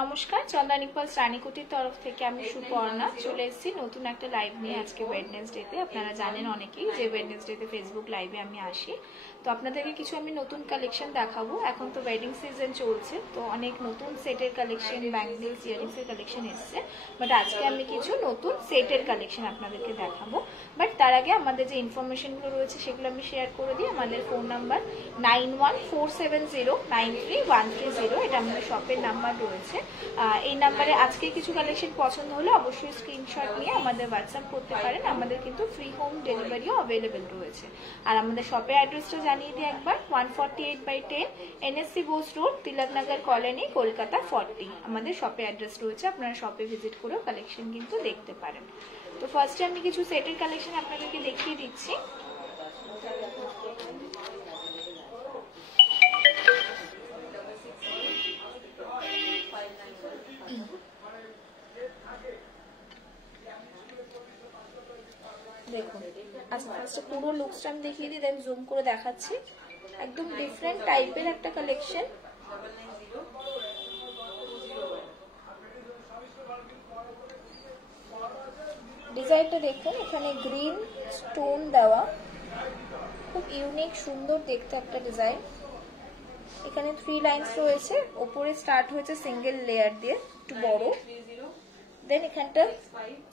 নমস্কার, চন্দনা নিপলস রানীকুটির তরফ থেকে আমি সুপর্ণা চলে এসেছি নতুন একটা লাইভ নিয়ে। আজকে ওয়েডনেসডেতে আপনারা জানেন অনেকেই যে ওয়েডনেসডেতে ফেসবুক লাইভে আমি আসি। তো আপনাদেরকে কিছু আমি নতুন কালেকশন দেখাবো। এখন তো ওয়েডিং সিজন চলছে, তো অনেক নতুন সেটের কালেকশন, ব্যাঙ্গলস, ইয়ারিংসের কালেকশন এসছে। বাট আজকে আমি কিছু নতুন সেটের কালেকশন আপনাদেরকে দেখাবো। বাট তার আগে আমাদের যে ইনফরমেশনগুলো রয়েছে সেগুলো আমি শেয়ার করে দিই। আমাদের ফোন নাম্বার 9147093130, এটা আমাদের শপের নাম্বার রয়েছে। এই নাম্বারে আজকে কিছু কালেকশন পছন্দ হলে অবশ্যই স্ক্রিনশট নিয়ে আমাদের হোয়াটসঅ্যাপ করতে পারেন। আমাদের কিন্তু ফ্রি হোম ডেলিভারিও অ্যাভেলেবেল রয়েছে। আর আমাদের শপের অ্যাড্রেসটা জানিয়ে দিই একবার, 148/10 NSC Bose road, Tilaknagar colony, Kolkata 40 আমাদের শপের অ্যাড্রেস রয়েছে। আপনারা শপে ভিজিট করেও কালেকশন কিন্তু দেখতে পারেন। তো ফার্স্টে আমি কিছু সেটের কালেকশন আপনাদেরকে দেখিয়ে দিচ্ছি। দেখুন, আচ্ছা ফার্স্টে পুরো লুকসটা আমি দেখিয়ে দিই, দেন জুম করে দেখাচ্ছি। একদম ডিফারেন্ট টাইপের একটা কালেকশন। ডিজাইনটা দেখুন, এখানে গ্রিন স্টোন দেওয়া, খুব ইউনিক সুন্দর দেখতে একটা ডিজাইন। এখানে 3 লাইন্স রয়েছে, ওপরে স্টার্ট হয়েছে সিঙ্গেল লেয়ার দিয়ে, একটু বড়। দেন এখানটা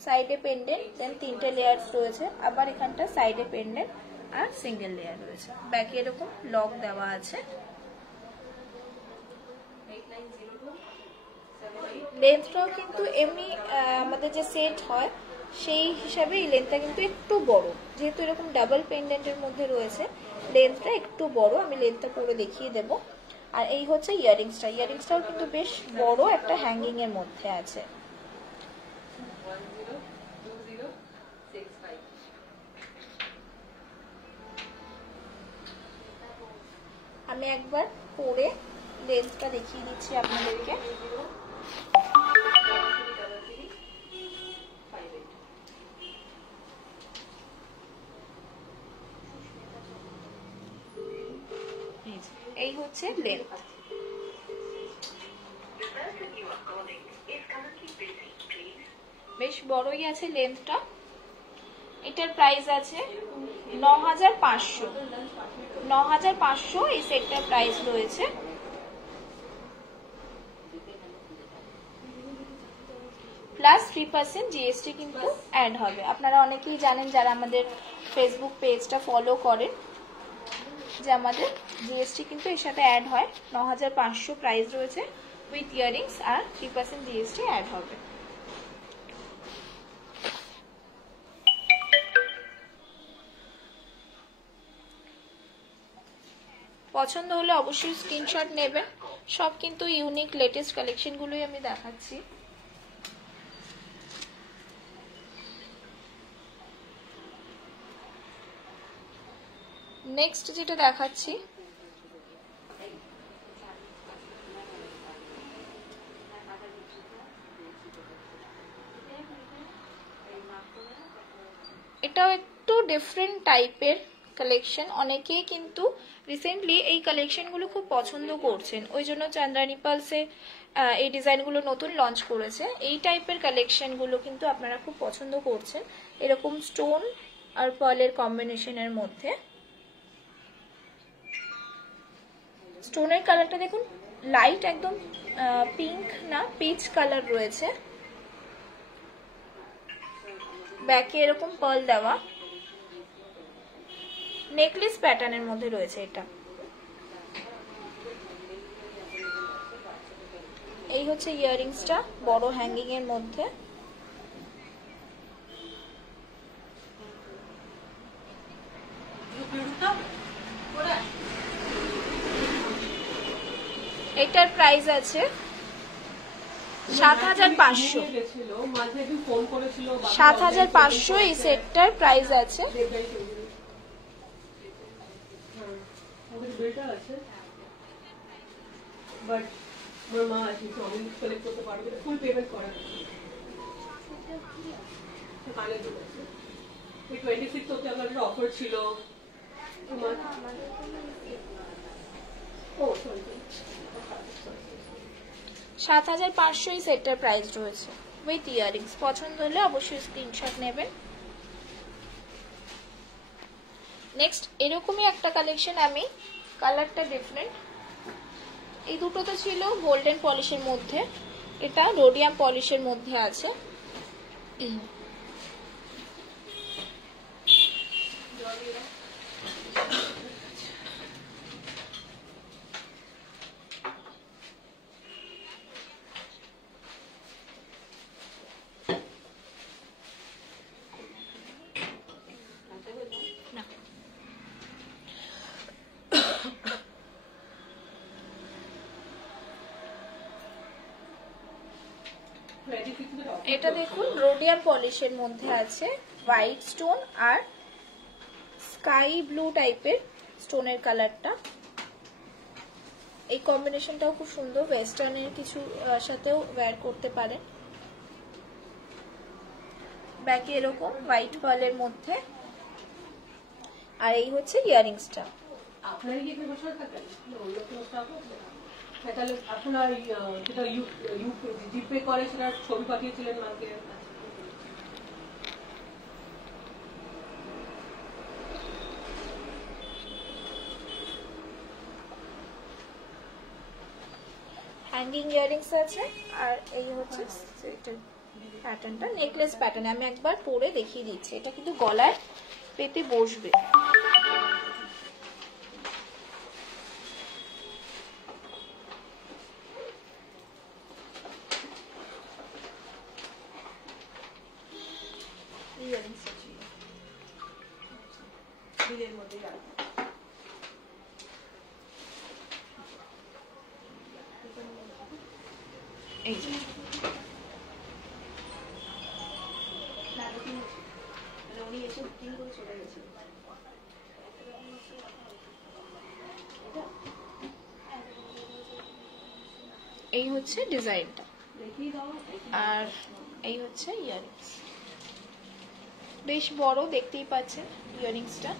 সাইডে পেন্ডেন্ট, দেন 3টে লেয়ার্স রয়েছে। আবার এখানটা সাইডে পেন্ডেন্ট আর সিঙ্গেল লেয়ার রয়েছে। ব্যাকে এরকম লক দেওয়া আছে। লেন্থটাও কিন্তু এমনি আমাদের যে সেট হয় সেই হিসাবে এই লেন্থটা কিন্তু একটু বড়, যেহেতু এরকম ডাবল পেন্ডেন্টের মধ্যে রয়েছে লেন্থটা একটু বড়। আমি লেন্থটা পরে দেখিয়ে দেব। আর এই হচ্ছে ইয়ারিংসটা। ইয়ারিংসটাও কিন্তু বেশ বড় একটা হ্যাঙ্গিং এর মধ্যে আছে। আমি একবার পরে লেন্থটা দেখিয়ে দিচ্ছি আপনাদেরকে। এই হচ্ছে লেন্থ। বেশ বড়ই আছে লেন্থটা। এটার প্রাইস আছে 9500। 9500 এই সেটটার প্রাইস রয়েছে। প্লাস 3% জিএসটি কিন্তু অ্যাড হবে। আপনারা অনেকেই জানেন যারা আমাদের ফেসবুক পেজটা ফলো করেন যে আমাদের জিএসটি কিন্তু এর সাথে অ্যাড হয়। 9500 প্রাইস রয়েছে উইথ ইয়ারিংস, আর 3% জিএসটি অ্যাড হবে। পছন্দ হলে অবশ্যই স্ক্রিনশট নেবেন। সব কিন্তু ইউনিক লেটেস্ট কালেকশনগুলোই আমি দেখাচ্ছি। নেক্সট যেটা দেখাচ্ছি, এটাও একটু ডিফারেন্ট টাইপের কালেকশন। অনেকেই কিন্তু রিসেন্টলি এই কালেকশনগুলো খুব পছন্দ করছেন, ওই জন্য চন্দনা নিপলসে এই ডিজাইনগুলো নতুন লঞ্চ করেছে। এই টাইপের কালেকশনগুলো কিন্তু আপনারা খুব পছন্দ করছেন, এরকম স্টোন আর পার্লের কম্বিনেশনের মধ্যে। স্টোনের কালারটা দেখুন, লাইট একদম পিঙ্ক না পিচ কালার রয়েছে। ব্যাকে এরকম পার্ল দেওয়া, নেকলেস প্যাটার্নের মধ্যে রয়েছে এটা। এই হচ্ছে ইয়ারিংসটা, বড় হ্যাঙ্গিং এর মধ্যে। এটার প্রাইস আছে 7500। 7500 এই সেটটার প্রাইস আছে। অফার ছিল। 7500 এই সেটটার প্রাইস রয়েছে উইথ ইয়াররিংস। পছন্দ হলে অবশ্যই স্ক্রিনশট নেবেন। নেক্সট এরকমই একটা কালেকশন, আমি কালারটা ডিফারেন্ট। এই দুটো তো ছিল গোল্ডেন পলিশের মধ্যে, এটা রোডিয়াম পলিশের মধ্যে আছে। এটা দেখুন রোডিয়াম পলিশের মধ্যে আছে, হোয়াইট স্টোন আর স্কাই ব্লু টাইপের স্টোনের কালারটা। এই কম্বিনেশনটাও খুব সুন্দর, ওয়েস্টার্নের কিছু সাথেও ওয়্যার করতে পারেন। ব্যাকে এরকম হোয়াইট পার্লের মধ্যে, আর এই হচ্ছে ইয়ারিংসটা। আপনারা কি এখানে বসে থাকেন? অন্য কোনো স্টাফ আছে? তাহলে আপনার যেটা জিপে করে সেটা ছবি পাঠিয়েছিলেন আমাকে। হ্যাঙ্গিং ইয়ারিংস আছে, আর এই হচ্ছে প্যাটার্নটা নেকলেস প্যাটার্ন। আমি একবার পরে দেখিয়ে দিচ্ছি, এটা কিন্তু গলায় পেতে বসবে। এই যে এই হচ্ছে ডিজাইনটা, আর এই হচ্ছে ইয়ারিংস। বেশ বড় দেখতেই পাচ্ছেন ইয়ারিংসটা,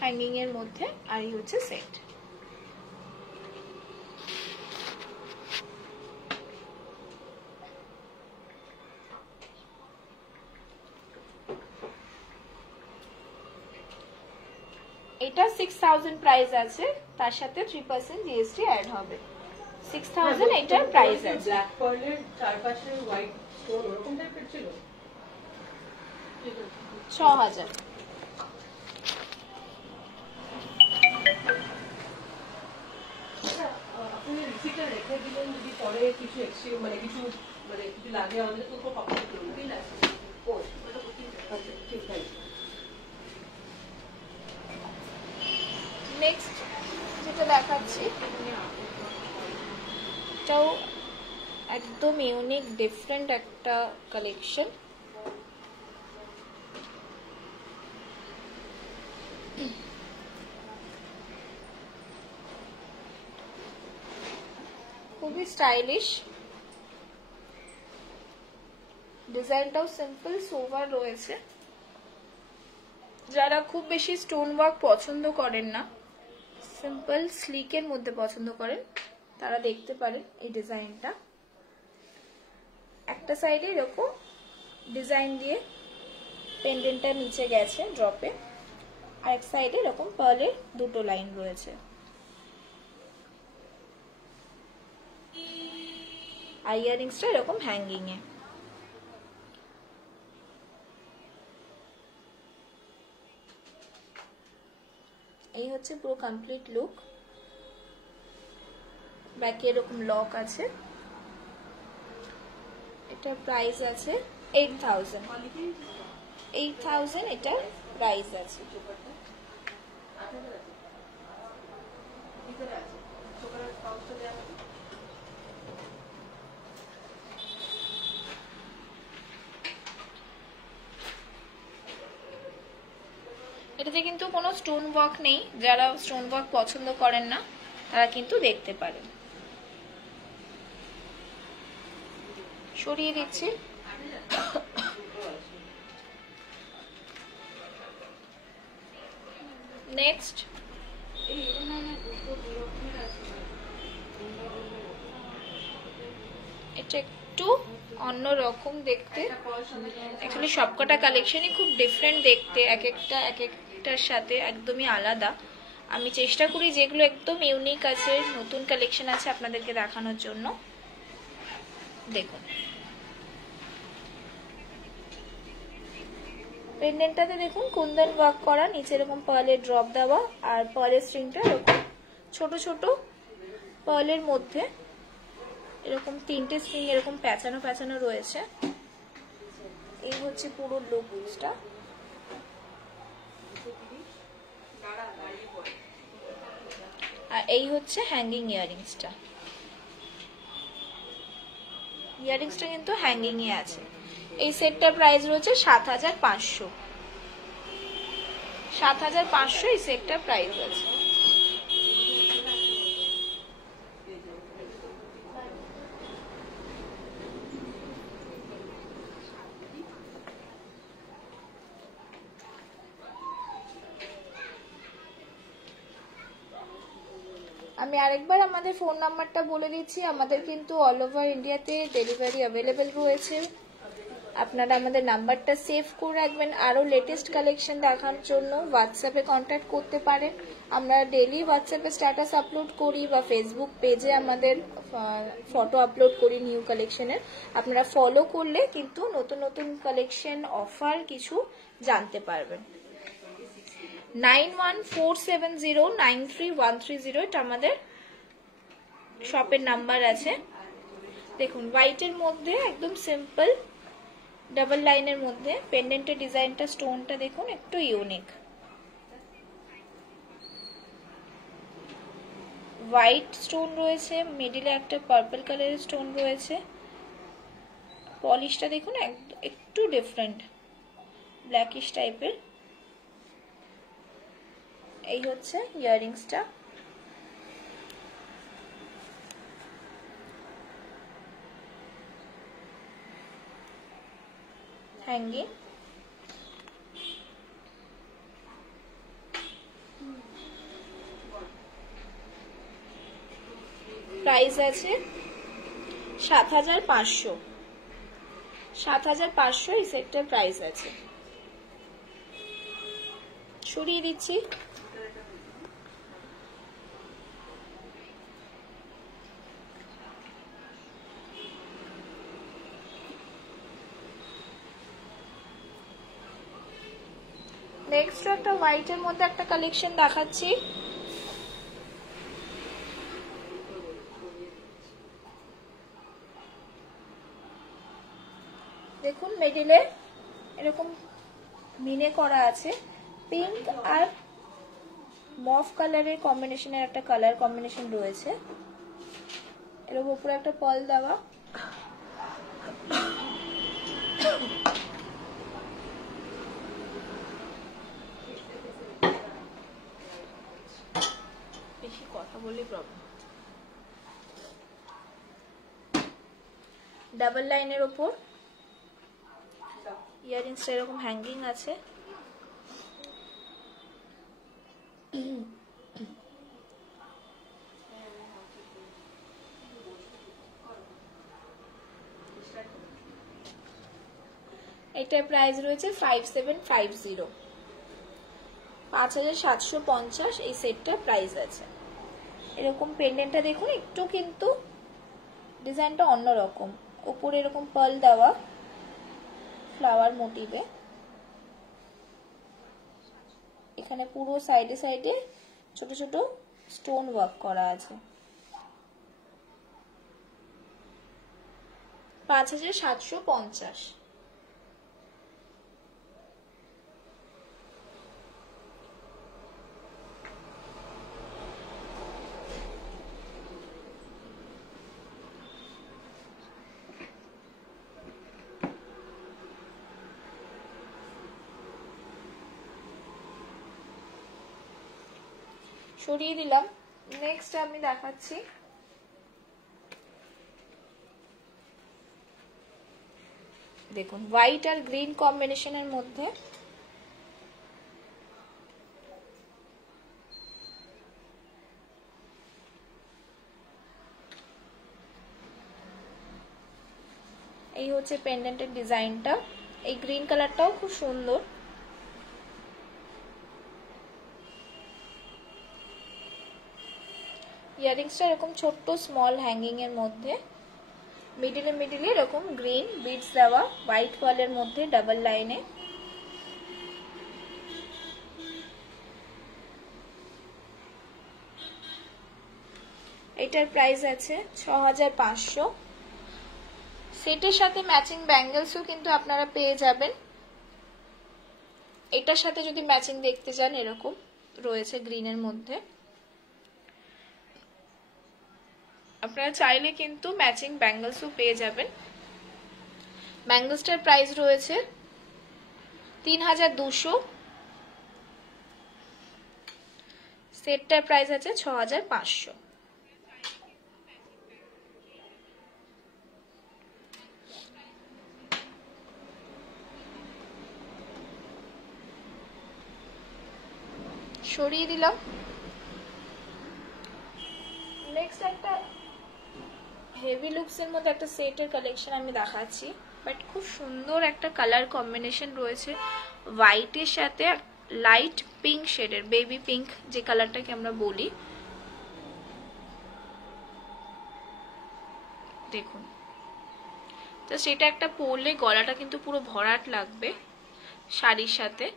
হ্যাঙ্গিং এর মধ্যে, আর এই হচ্ছে সেট। এটা 6000 প্রাইস আছে, তার সাথে 3% জিএসটি অ্যাড হবে। 6000 এটার প্রাইস আছে। ব্ল্যাক পার্লের চারপাশে হোয়াইট স্টোন ওরকম টাইপের ছিল 6000। আপনি রিসিপ্টটা রেখে দিলেন, যদি পরে কিছু এক্সচেঞ্জ মানে কিছু লাগে আমাদের তো খুব অপশন করুন। বিল আছে ওকে, ঠিক আছে। নেক্সট যেটা দেখাচ্ছি, এটাও একদম ইউনিক ডিফারেন্ট একটা কালেকশন। খুবই স্টাইলিশ, ডিজাইনটাও সিম্পল সোভার রয়েছে। যারা খুব বেশি স্টোন ওয়ার্ক পছন্দ করেন না, সিম্পল স্লিকের মধ্যে পছন্দ করেন, তারা দেখতে পারেন এই ডিজাইনটা। একটা সাইডে এরকম ডিজাইন দিয়ে পেন্ডেন্টটা নিচে গেছে ড্রপে, আর এক সাইডে এরকম পার্লের দুটো লাইন রয়েছে। আর ইয়ারিংসটা এরকম হ্যাঙ্গিং এ। এই হচ্ছে পুরো কমপ্লিট লুক। ব্যাকে এরকম লক আছে। এটা প্রাইস আছে 8000। 8000 এটা প্রাইস আছে। এটাতে কিন্তু কোনো স্টোন ওয়ার্ক নেই, যারা স্টোন ওয়ার্ক পছন্দ করেন না তারা কিন্তু দেখতে পারেন। সরিয়ে দিচ্ছি। নেক্সট এটা একটু অন্য রকম দেখতে, অ্যাকচুয়ালি সবকটা কালেকশনই খুব ডিফারেন্ট দেখতে, এক একটার সাথে একদমই আলাদা। আমি চেষ্টা করি যেগুলো একদম ইউনিক আছে, নতুন কালেকশন আছে আপনাদেরকে দেখানোর জন্য। দেখুন পেন্ডেন্টটাতে দেখুন কুন্দন ওয়ার্ক করা, নিচে এরকম পার্লের ড্রপ দেওয়া, আর পার্লের স্ট্রিংটা এরকম ছোট ছোট পার্লের মধ্যে এরকম 3টে স্ট্রিং এরকম প্যাঁচানো প্যাঁচানো রয়েছে। এই হচ্ছে পুরো লুকসটা। আর এই হচ্ছে হ্যাঙ্গিং ইয়ারিংসটা। ইয়ারিংসটা কিন্তু হ্যাঙ্গিং এ আছে। এই সেটটার প্রাইস রয়েছে 7500। 7500 এই সেটটার প্রাইস আছে। আমি আরেকবার আমাদের ফোন নাম্বারটা বলে দিচ্ছি। আমাদের কিন্তু অল ওভার ইন্ডিয়াতে ডেলিভারি অ্যাভেলেবেল রয়েছে। আপনারা আমাদের নাম্বারটা সেভ করে রাখবেন। আরও লেটেস্ট কালেকশন দেখার জন্য হোয়াটসঅ্যাপে কন্ট্যাক্ট করতে পারেন। আমরা ডেলি হোয়াটসঅ্যাপে স্ট্যাটাস আপলোড করি বা ফেসবুক পেজে আমাদের ফটো আপলোড করি নিউ কালেকশনের। আপনারা ফলো করলে কিন্তু নতুন নতুন কালেকশন অফার কিছু জানতে পারবেন। 9147093130 এটা আমাদের শপের নাম্বার আছে। দেখুন হোয়াইটের মধ্যে একদম সিম্পল ডাবল লাইনের মধ্যে পেন্ডেন্টের ডিজাইনটা, স্টোনটা দেখুন একটু ইউনিক। হোয়াইট স্টোন রয়েছে, মিডিলে একটা পার্পল কালারের স্টোন রয়েছে। পলিশটা দেখুন একটু ডিফারেন্ট, ব্ল্যাকিশ টাইপের। এই হচ্ছে ইয়ারিংসটা। হ্যাঙ্গিং। প্রাইস আছে 7500। 7500 এই সেটটার প্রাইস আছে। সরিয়ে দিচ্ছি। নেক্সট একটা হোয়াইটের মধ্যে একটা কালেকশন দেখাচ্ছি। দেখুন মিডিলে এরকম মিনে করা আছে, পিঙ্ক আর মফ কালারের কম্বিনেশনের একটা কালার কম্বিনেশন রয়েছে। এর উপরে একটা পার্ল দেওয়া। বেশি কথা বললে প্রবলেম। ডাবল লাইনের উপর ইয়ারিংসটা এরকম হ্যাঙ্গিং আছে। এটার প্রাইস রয়েছে 5750। 5750 এই সেটটার প্রাইস আছে। এরকম পেন্ডেন্টটা দেখুন একটু কিন্তু ডিজাইনটা অন্যরকম, উপরে এরকম পার্ল দেওয়া ফ্লাওয়ার মোটিভে। এখানে পুরো সাইডে সাইডে ছোট ছোট স্টোন ওয়ার্ক করা আছে। 5750। সরিয়ে দিলাম। নেক্সট আমি দেখাচ্ছি দেখুন হোয়াইট আর গ্রিন কম্বিনেশনের মধ্যে এই হচ্ছে পেন্ডেন্টের ডিজাইনটা। এই গ্রিন কালারটাও খুব সুন্দর। ইয়ারিংসটা এরকম ছোট্ট স্মল হ্যাঙ্গিং এর মধ্যে, মিডিলে এরকম গ্রিন বিডস দেওয়া, হোয়াইট পার্লের মধ্যে ডাবল লাইনে। এটার প্রাইস আছে 6500। সেটের সাথে ম্যাচিং ব্যাঙ্গেলসও কিন্তু আপনারা পেয়ে যাবেন। এটার সাথে যদি ম্যাচিং দেখতে চান এরকম রয়েছে গ্রিনের মধ্যে, আপনারা চাইলে কিন্তু ম্যাচিং ব্যাঙ্গেলসও পেয়ে যাবেন। ব্যাঙ্গেলসটার প্রাইস রয়েছে 3200, সেটটার প্রাইস আছে 6500। সরিয়ে দিলাম। নেক্সট একটা হেভি লুকস এর মধ্যে একটা সেটের কালেকশন আমি দেখাচ্ছি, বাট খুব সুন্দর একটা কালার কম্বিনেশন রয়েছে হোয়াইটের সাথে লাইট পিঙ্ক শেডের, বেবি পিঙ্ক যে কালারটাকে আমরা বলি। দেখুন, তো সেটা একটা পরলে গলাটা কিন্তু পুরো ভরাট লাগবে শাড়ির সাথে।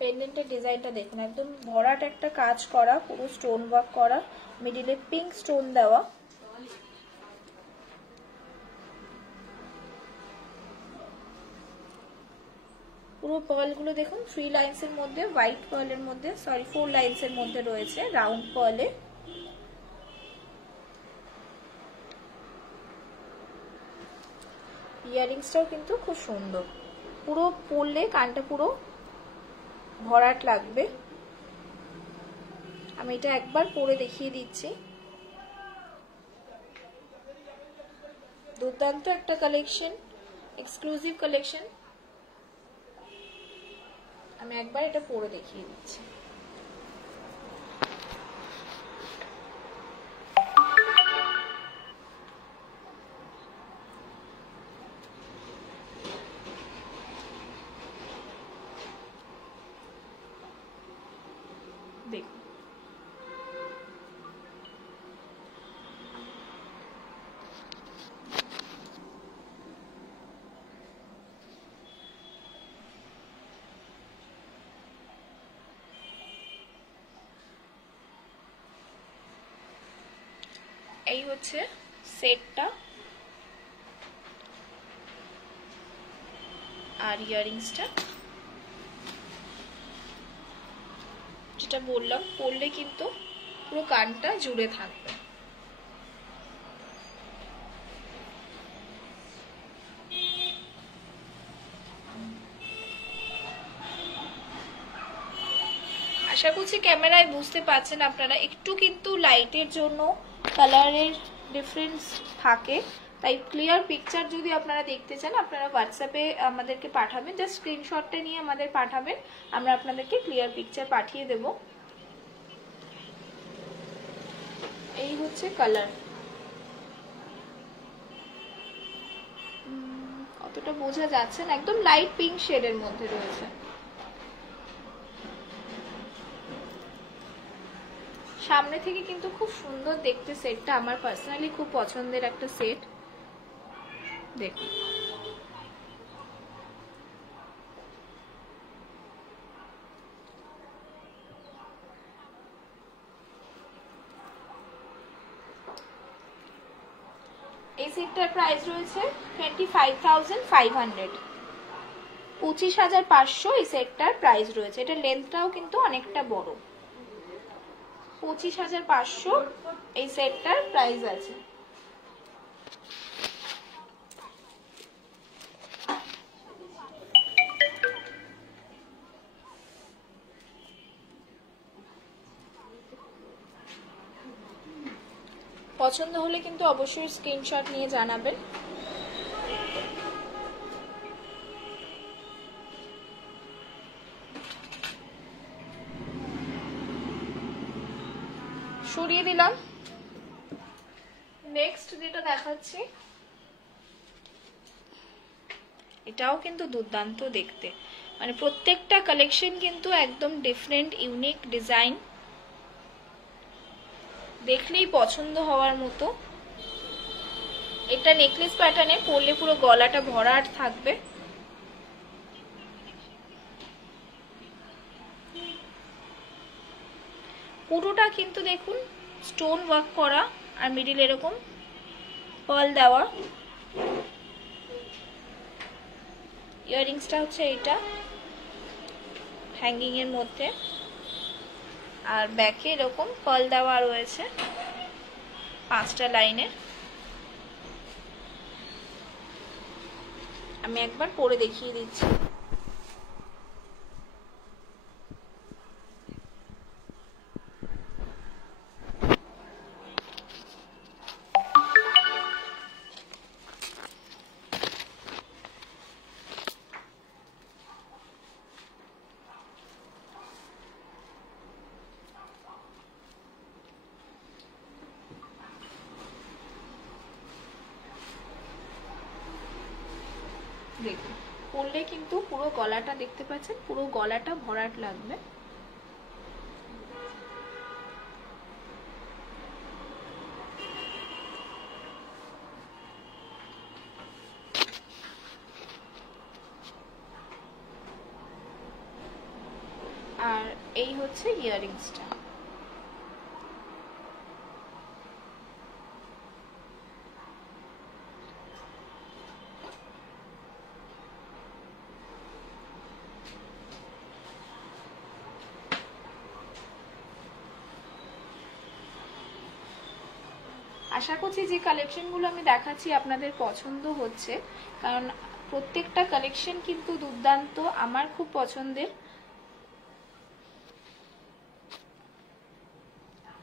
পেন্ডেন্টের ডিজাইনটা দেখুন, একদম ভরাট একটা কাজ করা, পুরো স্টোন ওয়ার্ক করা, মিডিলে পিঙ্ক স্টোন দেওয়া। পুরো পার্লগুলো দেখুন 3 লাইনসের মধ্যে, হোয়াইট পার্লের মধ্যে, সরি 4 লাইনসের মধ্যে রয়েছে রাউন্ড পার্লে। ইয়ারিংসটাও কিন্তু খুব সুন্দর, পুরো পরলে কানটা পুরো ভরাট লাগবে। আমি এটা একবার পরে দেখিয়ে দিচ্ছি। দুর্দান্ত একটা কালেকশন, এক্সক্লুসিভ কালেকশন। আমি একবার এটা পরে দেখিয়ে দিচ্ছি। দেখুন, এই হচ্ছে সেটটা আর ইয়ারিংসটা। যেটা বললাম, পরলে কিন্তু পুরো কানটা জুড়ে থাকবে। আশা করছি ক্যামেরায় বুঝতে পারছেন আপনারা, একটু কিন্তু লাইটের জন্য কালারের ডিফারেন্স থাকে, তাই ক্লিয়ার পিকচার যদি আপনারা দেখতে চান আপনারা হোয়াটসঅ্যাপে আমাদেরকে পাঠাবেন, জাস্ট স্ক্রিনশটটা নিয়ে আমাদের পাঠাবেন, আমরা আপনাদেরকে ক্লিয়ার পিকচার পাঠিয়ে দেব। এই হচ্ছে কালার, অতটা বোঝা যাচ্ছে না, একদম লাইট পিঙ্ক শেডের মধ্যে রয়েছে। সামনে থেকে কিন্তু খুব সুন্দর দেখতে সেটটা, আমার পার্সোনালি খুব পছন্দের একটা সেট। দেখুন, এই সেটটার প্রাইস রয়েছে 25,500, 25,500 এই সেটটার প্রাইস রয়েছে। এটা লেন্থটাও কিন্তু অনেকটা বড়। 25,500 এই সেটটার প্রাইস আছে। পছন্দ হলে কিন্তু অবশ্যই স্ক্রিনশট নিয়ে জানাবেন। সরিয়ে দিলাম। নেক্সট যেটা দেখাচ্ছি, এটাও কিন্তু দুর্দান্ত দেখতে, মানে প্রত্যেকটা কালেকশন কিন্তু একদম ডিফারেন্ট ইউনিক ডিজাইন, দেখলেই পছন্দ হওয়ার মতো। এটা নেকলেস প্যাটার্নে পরলে পুরো গলাটা ভরাট থাকবে। পুরোটা কিন্তু দেখুন স্টোন ওয়ার্ক করা, আর মিডিল এরকম পার্ল দেওয়া। ইয়াররিংসটা হচ্ছে এইটা হ্যাঙ্গিং এর মধ্যে, আর ব্যাকে এরকম পার্ল দেওয়া রয়েছে 5টা লাইনের। আমি একবার পরে দেখিয়ে দিচ্ছি। দেখুন পরলে কিন্তু পুরো গলাটা দেখতে পাচ্ছেন, পুরো গলাটা ভরাট লাগবে। আর এই হচ্ছে ইয়াররিংসটা। আশা করছি যে কালেকশনগুলো আমি দেখাচ্ছি আপনাদের পছন্দ হচ্ছে, কারণ প্রত্যেকটা কালেকশন কিন্তু দুর্দান্ত, আমার খুব পছন্দের।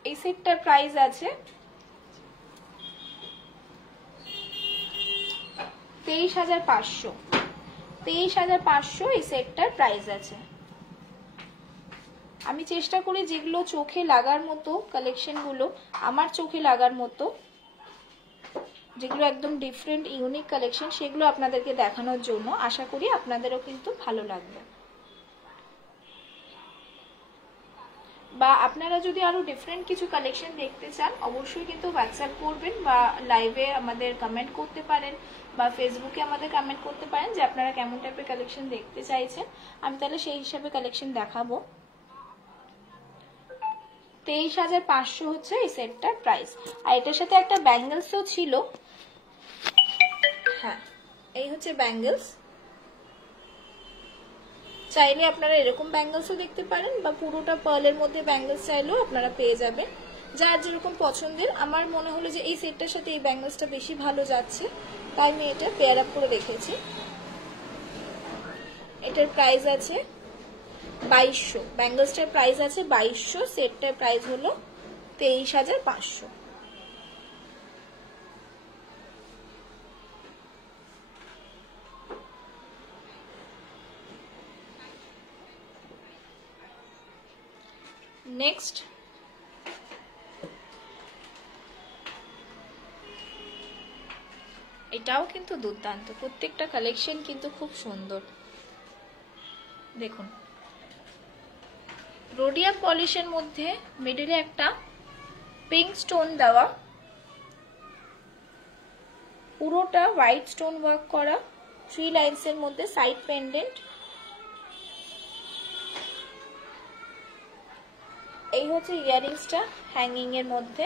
এই সেটটার প্রাইস আছে 23,500। 23,500 এই সেটটার প্রাইস আছে। আমি চেষ্টা করি যেগুলো চোখে লাগার মতো কালেকশনগুলো, আমার চোখে লাগার মতো, যেগুলো একদম ডিফারেন্ট ইউনিক কালেকশন, সেগুলো আপনাদেরকে দেখানোর জন্য। আশা করি আপনাদেরও কিন্তু ভালো লাগবে। বা আপনারা যদি আরো ডিফারেন্ট কিছু কালেকশন দেখতে চান, অবশ্যই কিন্তু হোয়াটসঅ্যাপ করবেন, বা লাইভে আমাদের কমেন্ট করতে পারেন, বা ফেসবুকে আমাদের কমেন্ট করতে পারেন যে আপনারা কেমন টাইপের কালেকশন দেখতে চাইছেন। আমি তাহলে সেই হিসাবে কালেকশন দেখাবো। 23,500 হচ্ছে এই সেটটার প্রাইস। আর এটার সাথে একটা ব্যাঙ্গেলসও ছিল। হ্যাঁ, এই হচ্ছে ব্যাঙ্গেলস। চাইলে আপনারা এরকম ব্যাঙ্গেলসও দেখতে পারেন, বা পুরোটা পার্লের মধ্যে ব্যাঙ্গেলস চাইলেও আপনারা পেয়ে যাবেন, যার যেরকম পছন্দের। আমার মনে হলো যে এই সেটটার সাথে এই ব্যাঙ্গেলসটা বেশি ভালো যাচ্ছে, তাই আমি এটা পেয়ার আপ করে রেখেছি। এটার প্রাইস আছে 2200। ব্যাঙ্গেলসটার প্রাইস আছে 2200, সেটটার প্রাইস হলো 23,500। নেক্সট এটাও কিন্তু দুর্দান্ত, প্রত্যেকটা কালেকশন কিন্তু খুব সুন্দর। দেখুন রোডিয়াম পলিশের মধ্যে মিডলে একটা পিঙ্ক স্টোন দেওয়া, পুরোটা হোয়াইট স্টোন ওয়ার্ক করা, 3 লাইনসের মধ্যে সাইড পেন্ডেন্ট। এই হচ্ছে ইয়াররিংসটা হ্যাঙ্গিং এর মধ্যে।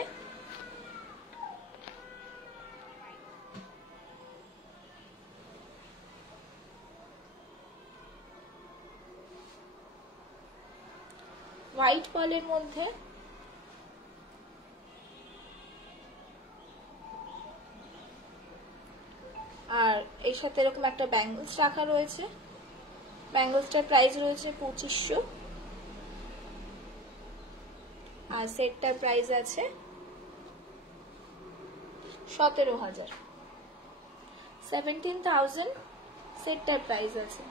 হোয়াইট পার্লের মধ্যে। আর এর সাথে এরকম একটা ব্যাঙ্গলস রাখা রয়েছে। ব্যাঙ্গলসটার প্রাইস রয়েছে 2500, আর সেটটার প্রাইস আছে 17,000। 17,000 সেটটার প্রাইস আছে।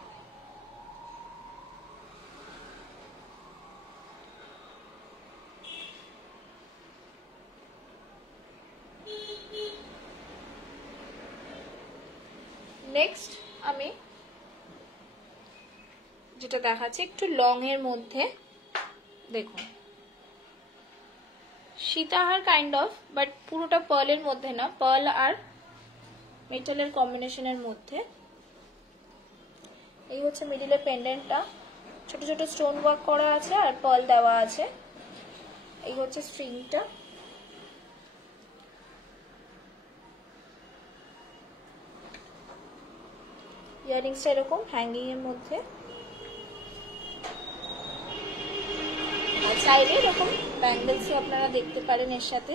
নেক্সট আমি যেটা দেখাচ্ছি একটু লং এর মধ্যে, দেখুন সীতাহার কাইন্ড অফ, বাট পুরোটা পার্লের মধ্যে না, পার্ল আর মেটালের কম্বিনেশনের মধ্যে। এই হচ্ছে মিডিলের পেন্ডেন্টটা, ছোট ছোট স্টোন ওয়ার্ক করা আছে আর পার্ল দেওয়া আছে। এই হচ্ছে স্ট্রিংটা, ইয়ারিংসটা এরকম হ্যাঙ্গিং এর মধ্যে, আর সাইডে এরকম ব্যাঙ্গেলস আপনারা দেখতে পারেন এর সাথে।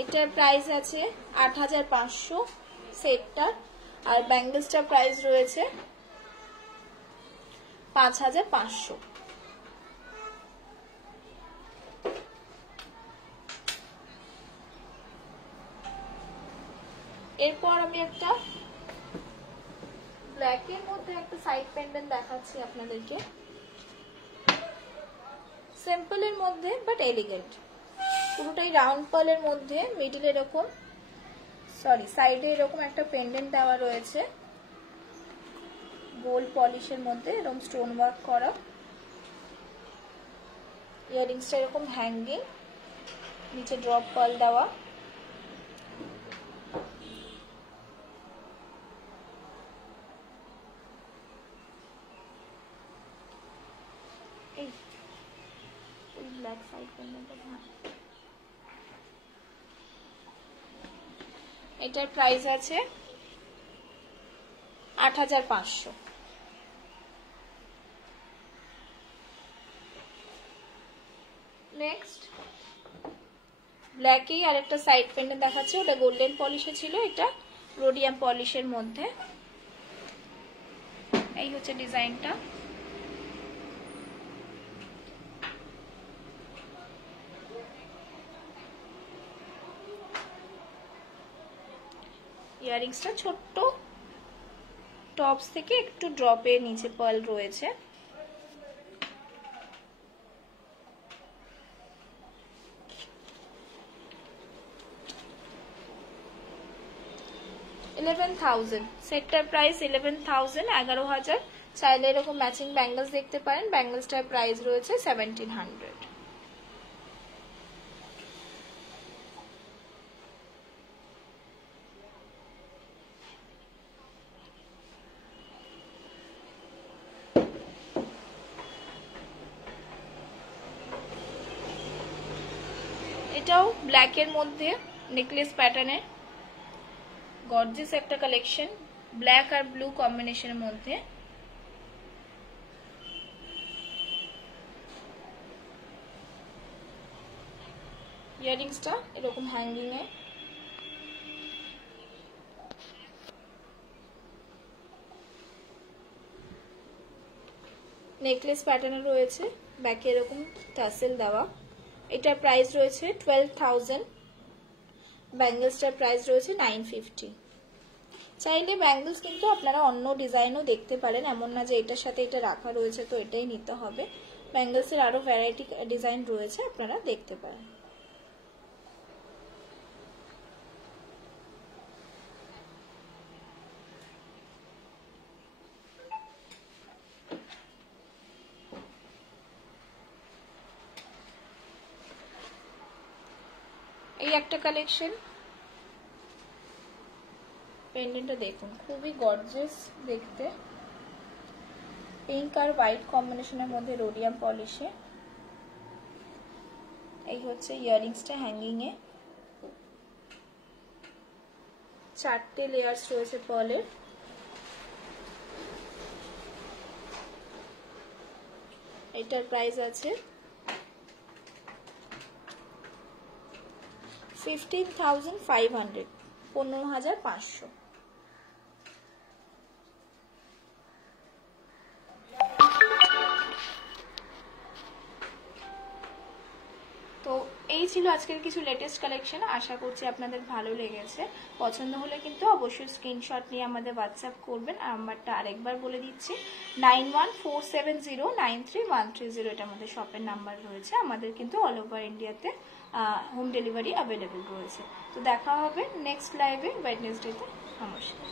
এটার প্রাইস আছে ৮৫০০ সেটটার, আর ব্যাঙ্গেলসটার প্রাইস রয়েছে ৫৫০০। এরপর আমি একটা ব্ল্যাকের মধ্যে একটা সাইড পেন্ডেন্ট দেখাচ্ছি আপনাদেরকে, সিম্পলের মধ্যে বাট এলিগেন্ট, পুরোটাই রাউন্ড পার্লের মধ্যে, মিডিল এরকম সাইডে এরকম একটা পেন্ডেন্ট দেওয়া রয়েছে গোল্ড পলিশের মধ্যে, এরকম স্টোন ওয়ার্ক করা। ইয়ারিংসটা এরকম হ্যাঙ্গিং, নিচে ড্রপ পার্ল দেওয়া। ব্ল্যাক সাইড পেন্ডেন্ট, এটার প্রাইস আছে ৮৫০০। নেক্সট ব্ল্যাকেই আর একটা সাইড পেন্ডেন্ট দেখাচ্ছে, ওটা গোল্ডেন পলিশে ছিল, এটা রোডিয়াম পলিশের মধ্যে। এই হচ্ছে ডিজাইনটা। ইয়ারিংসটা ছোট্ট, টপস থেকে একটু ড্রপে নিচে পার্ল রয়েছে। সেটটার প্রাইস 11,000, 11,000। চাইলে এরকম ম্যাচিং ব্যাঙ্গলস দেখতে পারেন, ব্যাঙ্গলসটার প্রাইস রয়েছে 1700। এটাও ব্ল্যাকের মধ্যে নেকলেস প্যাটার্নের গর্জিয়াস একটা কালেকশন, ব্ল্যাক আর ব্লু কম্বিনেশনের মধ্যে। ইয়ারিংসটা এরকম হ্যাঙ্গিং এ, নেকলেস প্যাটার্নে রয়েছে, ব্যাকে এরকম টাসেল দেওয়া। এটার প্রাইস রয়েছে 12,000, ব্যাঙ্গলসটার প্রাইস রয়েছে 950। চাইলে ব্যাঙ্গলস কিন্তু আপনারা অন্য ডিজাইনও দেখতে পারেন, এমন না যে এটার সাথে এটা রাখা রয়েছে তো এটাই নিতে হবে। ব্যাঙ্গলসের আরো ভ্যারাইটি ডিজাইন রয়েছে, আপনারা দেখতে পারেন। এই একটা কালেকশন, পেন্ডেন্টটা দেখুন খুবই গর্জিয়াস দেখতে, পিঙ্ক আর হোয়াইট কম্বিনেশনের মধ্যে রোডিয়াম পলিশে। এই হচ্ছে ইয়ারিংসটা হ্যাঙ্গিং এ, 4টে লেয়ার্স রয়েছে পার্লের। এটার প্রাইস আছে 15,500, 15,500। তো এই ছিল আজকের কিছু লেটেস্ট কালেকশন, আশা করছি আপনাদের ভালো লেগেছে। পছন্দ হলে কিন্তু অবশ্যই স্ক্রিনশট নিয়ে আমাদের হোয়াটসঅ্যাপ করবেন। আর নাম্বারটা আরেকবার বলে দিচ্ছি 9147093130, এটা আমাদের শপের নাম্বার রয়েছে। আমাদের কিন্তু অল ওভার ইন্ডিয়াতে হোম ডেলিভারি অ্যাভেলেবেল রয়েছে। তো দেখা হবে নেক্সট লাইভে ওয়েডনেসডেতে। নমস্কার।